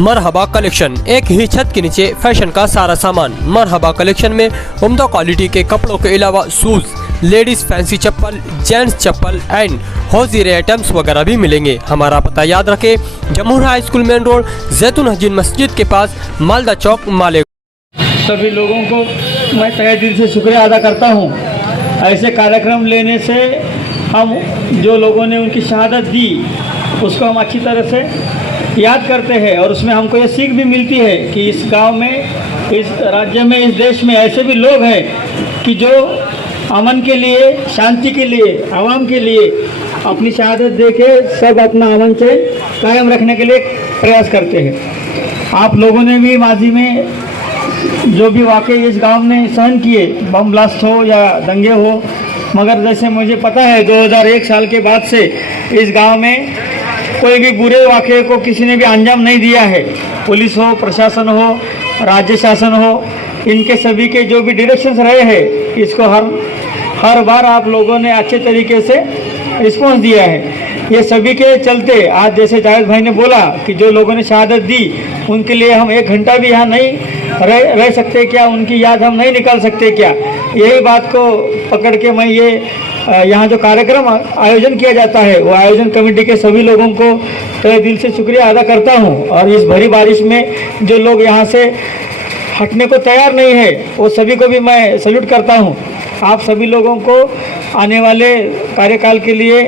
मरहबा collection, एक ही छत के नीचे फैशन का सारा सामान। मरहबा कलेक्शन में उम्दा क्वालिटी के कपड़ों के अलावा shoes, ladies fancy chappal, gents chappal and hosiery items वगैरह भी मिलेंगे। हमारा पता याद रखें, Jamhoor high school main road, जैतून हजीन मस्जिद के पास, मालदा चौक, माले। सभी लोगों को मैं तहे दिल से शुक्रिया अदा करता हूँ। ऐसे कार्यक्रम लेने से हम जो लोगों ने उनकी शहादत दी उसको हम अच्छी तरह से याद करते हैं और उसमें हमको ये सीख भी मिलती है कि इस गांव में, इस राज्य में, इस देश में ऐसे भी लोग हैं कि जो अमन के लिए, शांति के लिए, आवाम के लिए अपनी शहादत दे के सब अपना अमन से कायम रखने के लिए प्रयास करते हैं। आप लोगों ने भी माजी में जो भी वाक़े इस गांव ने सहन किए, बम ब्लास्ट हो या दंगे हो, मगर जैसे मुझे पता है 2001 साल के बाद से इस गांव में कोई भी बुरे वाक़े को किसी ने भी अंजाम नहीं दिया है। पुलिस हो, प्रशासन हो, राज्य शासन हो, इनके सभी के जो भी डायरेक्शंस रहे हैं, इसको हर बार आप लोगों ने अच्छे तरीके से रिस्पॉन्स दिया है। ये सभी के चलते आज जैसे जावेद भाई ने बोला कि जो लोगों ने शहादत दी उनके लिए हम 1 घंटा भी यहाँ नहीं रह सकते क्या, उनकी याद हम नहीं निकाल सकते क्या। यही बात को पकड़ के मैं ये यहाँ जो कार्यक्रम आयोजन किया जाता है वो आयोजन कमेटी के सभी लोगों को तहे दिल से शुक्रिया अदा करता हूँ। और इस भरी बारिश में जो लोग यहाँ से हटने को तैयार नहीं है वो सभी को भी मैं सैल्यूट करता हूँ। आप सभी लोगों को आने वाले कार्यकाल के लिए,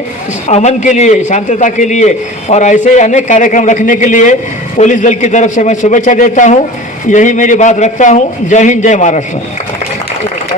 अमन के लिए, शांतता के लिए और ऐसे अनेक कार्यक्रम रखने के लिए पुलिस दल की तरफ से मैं शुभेच्छा देता हूँ। यही मेरी बात रखता हूँ। जय हिंद, जय महाराष्ट्र।